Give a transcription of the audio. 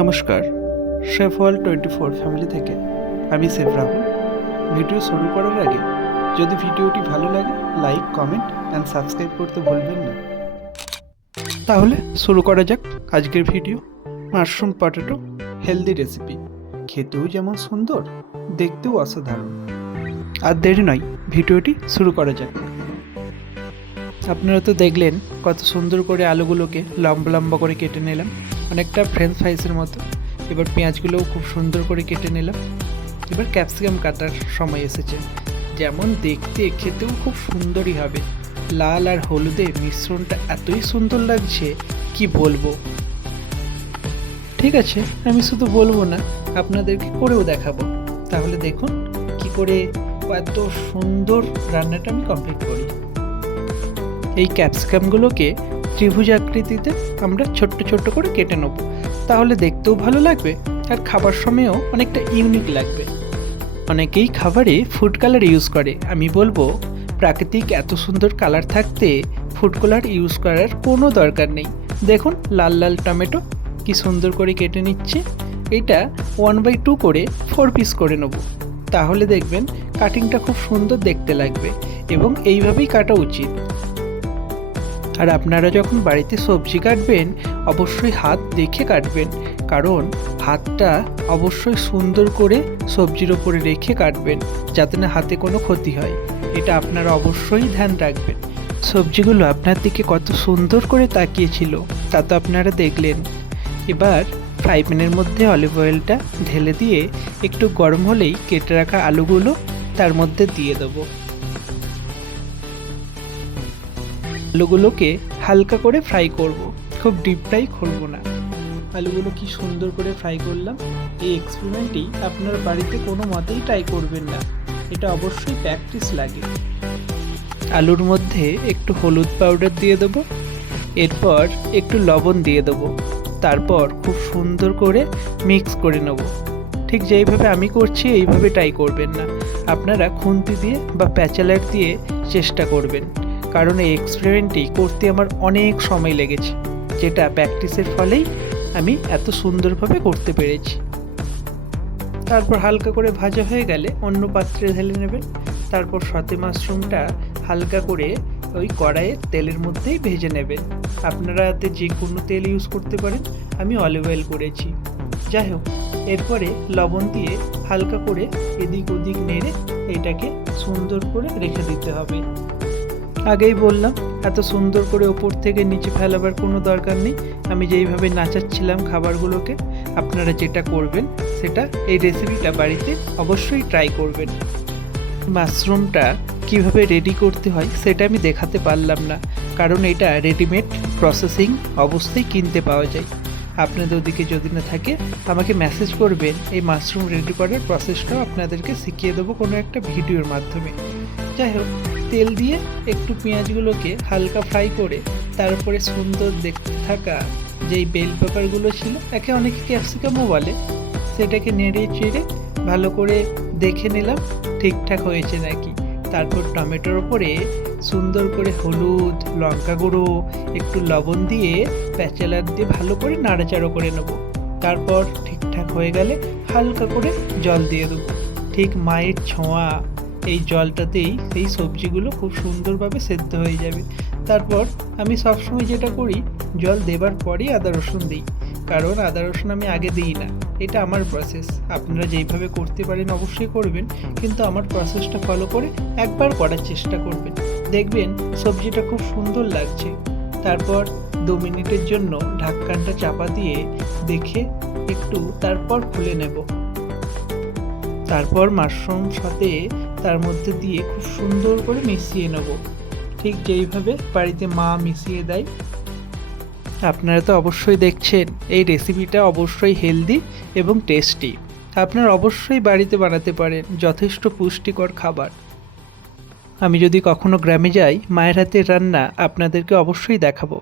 নমস্কার, chef world 24 family থেকে আমি শেফ রাহুল। ভিডিও শুরু করার আগে যদি ভিডিওটি ভালো লাগে লাইক, কমেন্ট অ্যান্ড সাবস্ক্রাইব করতে ভুলবেন না। তাহলে শুরু করা যাক আজকের video. Mushroom potato healthy recipe, খেতেও যেমন সুন্দর, দেখতেও অসাধারণ। আর দেরি নয়, ভিডিওটি শুরু করা যাক। আপনারা তো দেখলেন কত সুন্দর করে আলুগুলোকে লম্বা লম্বা করে কেটে নিলাম, অনেকটা ফ্রেঞ্চ ফ্রাইসের মতো। এবার পেঁয়াজগুলোও খুব সুন্দর করে কেটে নিলাম। এবার ক্যাপসিকাম কাটার সময় এসেছে। যেমন দেখতে, খেতেও খুব সুন্দরই হবে। লাল আর হলুদের মিশ্রণটা এতই সুন্দর লাগছে কি বলবো। ঠিক আছে, আমি শুধু বলবো না, আপনাদেরকে করেও দেখাবো। তাহলে দেখুন কি করে এত সুন্দর রান্নাটা আমি কমপ্লিট করি। এই ক্যাপসিকামগুলোকে ত্রিভুজ আকৃতিতে আমরা ছোট্ট ছোট্ট করে কেটে নেব, তাহলে দেখতেও ভালো লাগবে আর খাবার সময়ও অনেকটা ইউনিক লাগবে। অনেকেই খাবারে ফুড কালার ইউজ করে, আমি বলবো প্রাকৃতিক এত সুন্দর কালার থাকতে ফুড কালার ইউজ করার কোনো দরকার নেই। দেখুন লাল লাল টমেটো কি সুন্দর করে কেটে নিচ্ছে। এটা 1/2 করে 4 পিস করে নেব, তাহলে দেখবেন কাটিংটা খুব সুন্দর দেখতে লাগবে এবং এইভাবেই কাটা উচিত। আর আপনারা যখন বাড়িতে সবজি কাটবেন অবশ্যই হাত দেখে কাটবেন, কারণ হাতটা অবশ্যই সুন্দর করে সবজির ওপরে রেখে কাটবেন যাতে না হাতে কোনো ক্ষতি হয়। এটা আপনারা অবশ্যই ধ্যান রাখবেন। সবজিগুলো আপনার দিকে কত সুন্দর করে তাকিয়েছিল তা তো আপনারা দেখলেন। এবার ফ্রাই প্যানের মধ্যে অলিভ অয়েলটা ঢেলে দিয়ে একটু গরম হলেই কেটে রাখা আলুগুলো তার মধ্যে দিয়ে দেবো। আলুগুলোকে হালকা করে ফ্রাই করব, খুব ডিপ ফ্রাই করব না। আলুগুলো কি সুন্দর করে ফ্রাই করলাম। এই এক্সপেরিমেন্টটি আপনার বাড়িতে কোনো মতেই ট্রাই করবেন না, এটা অবশ্যই প্র্যাকটিস লাগে। আলুর মধ্যে একটু হলুদ পাউডার দিয়ে দেবো, এরপর একটু লবণ দিয়ে দেবো, তারপর খুব সুন্দর করে মিক্স করে নেব। ঠিক যেইভাবে আমি করছি এইভাবে ট্রাই করবেন না, আপনারা খুন্তি দিয়ে বা প্যাচালার দিয়ে চেষ্টা করবেন, কারণ এই এক্সপেরিমেন্টটি করতে আমার অনেক সময় লেগেছে, যেটা প্র্যাকটিসের ফলেই আমি এত সুন্দরভাবে করতে পেরেছি। তারপর হালকা করে ভাজা হয়ে গেলে অন্য পাত্রে ঢেলে নেবেন। তারপর সতে মাশরুমটা হালকা করে ওই কড়াইয়ের তেলের মধ্যেই ভেজে নেবেন। আপনারা এতে যে কোনো তেল ইউজ করতে পারেন, আমি অলিভ অয়েল করেছি। যাই হোক, এরপরে লবণ দিয়ে হালকা করে এদিক ওদিক নেড়ে এটাকে সুন্দর করে রেখে দিতে হবে। আগেই বললাম এত সুন্দর করে ওপর থেকে নিচে ফেলাবার কোনো দরকার নেই। আমি যেইভাবে নাচাচ্ছিলাম খাবারগুলোকে, আপনারা যেটা করবেন সেটা এই রেসিপিটা বাড়িতে অবশ্যই ট্রাই করবেন। মাশরুমটা কিভাবে রেডি করতে হয় সেটা আমি দেখাতে পারলাম না, কারণ এটা রেডিমেড প্রসেসিং অবস্থায় কিনতে পাওয়া যায়। আপনাদের ওদিকে যদি না থাকে আমাকে মেসেজ করবেন, এই মাশরুম রেডি করার প্রসেসটাও আপনাদেরকে শিখিয়ে দেবো কোনো একটা ভিডিওর মাধ্যমে। যাই হোক, তেল দিয়ে একটু পেঁয়াজগুলোকে হালকা ফ্রাই করে তারপরে সুন্দর দেখতে থাকা যেই বেল পেপারগুলো ছিল, একে অনেকে ক্যাপসিকামও বলে, সেটাকে নেড়ে চেড়ে ভালো করে দেখে নিলাম ঠিকঠাক হয়েছে নাকি। তারপর টমেটোর ওপরে সুন্দর করে হলুদ, লঙ্কা গুঁড়ো, একটু লবণ দিয়ে প্যাচালার দিয়ে ভালো করে নাড়াচাড়া করে নেব। তারপর ঠিকঠাক হয়ে গেলে হালকা করে জল দিয়ে দেবো। ঠিক মায়ের ছোঁয়া এই জলটাতেই সেই সবজিগুলো খুব সুন্দরভাবে সেদ্ধ হয়ে যাবে। তারপর আমি সবসময় যেটা করি, জল দেবার পরেই আদা রসুন দিই, কারণ আদা রসুন আমি আগে দিই না। এটা আমার প্রসেস, আপনারা যেইভাবে করতে পারেন অবশ্যই করবেন, কিন্তু আমার প্রসেসটা ফলো করে একবার করার চেষ্টা করবেন, দেখবেন সবজিটা খুব সুন্দর লাগছে। তারপর 2 মিনিটের জন্য ঢাকনাটা চাপা দিয়ে দেখে একটু তারপর খুলে নেব। তারপর মাশরুম সাথে তার মধ্যে দিয়ে খুব সুন্দর করে মিশিয়ে নেব, ঠিক যেইভাবে বাড়িতে মা মিশিয়ে দেয়। আপনারা তো অবশ্যই দেখছেন এই রেসিপিটা অবশ্যই হেলদি এবং টেস্টি। আপনারা অবশ্যই বাড়িতে বানাতে পারেন, যথেষ্ট পুষ্টিকর খাবার। আমি যদি কখনো গ্রামে যাই, মায়ের হাতের রান্না আপনাদেরকে অবশ্যই দেখাবো।